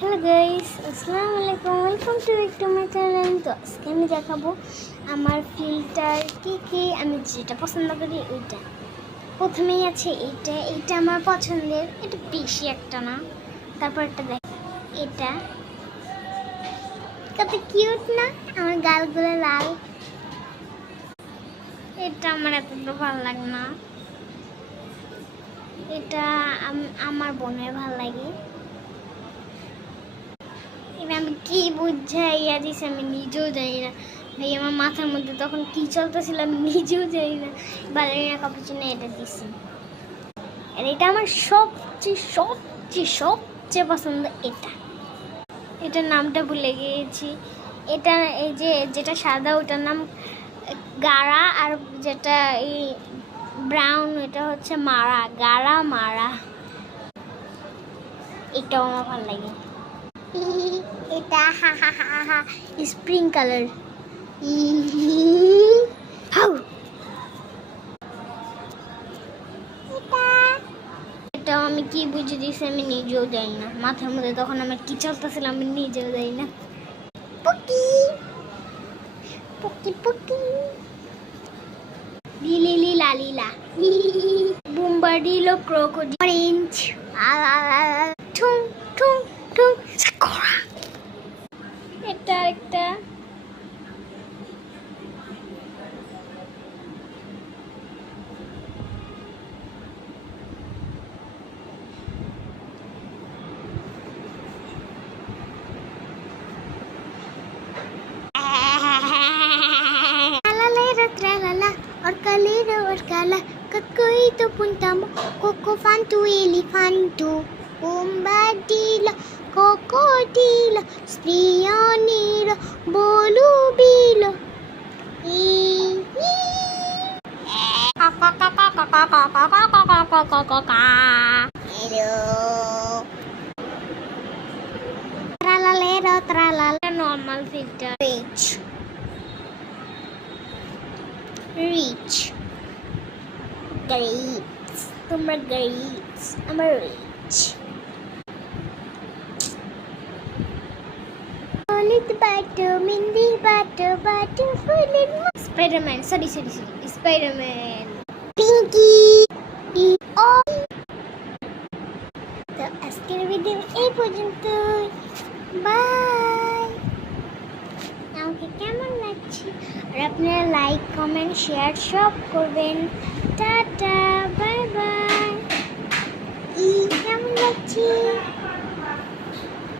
Hello guys, আসসালামু আলাইকুম, welcome to back to my channel. তো আজকে আমি দেখাবো আমার ফিল্টার কি আমি যেটা পছন্দ করি ওইটা। প্রথমেই আছে এইটা আমার পছন্দের, এটা বেশি একটা না। তারপর একটা দেখ, এটা কত কিউট না, আমার গালগুলো লাল। এটা আমার এতটা ভালো লাগে না, এটা আমার বোনের ভালো লাগে। আমি কি বুঝাইয়া দিছি আমি নিজেও জানি না ভাই, আমার মাথার মধ্যে তখন কি চলতেছিল আমি নিজেও জানি না। বালেরিনা কাপুচিনো এটা দিছি, আর এটা আমার সবচেয়ে পছন্দ। এটার নামটা ভুলে গিয়েছি। এটা এই যেটা সাদা ওটার নাম গাড়া, আর যেটা এই ব্রাউন এটা হচ্ছে মারা, গাড়া মারা। এটাও আমার ভালো লাগে। এটা স্প্রিং কালার। এটাও আমি কি বুঝে দিয়েছি আমি নিজেও জানি না, মাথার মধ্যে তখন আমার কি চলতেছিল আমি নিজেও জানি না। পুকি পুকি পুকি লিলি লালিলা বুম্বাডিলো ক্রোকোডাইল অরেঞ্জ ঠুং ঠুং ঠুং সাকুরা। এটা একটা और कालेरो और काला कोई तो puntamo coco fantu elefantu bombadilla crocodilo spionilo bolubilo tralalero tralala. Normal filter rich grapes, তোমরা grapes, আমার rich solid butter mindy butter full Spider-Man, sorry Spider-Man Pinky তো আজকের ভিডিও এই পর্যন্তই। বাই। আমাকে কেমন লাগছে আর আপনারা লাইক কমেন্ট শেয়ার সব করবেন। Tata bye bye. কেমন লাগছে?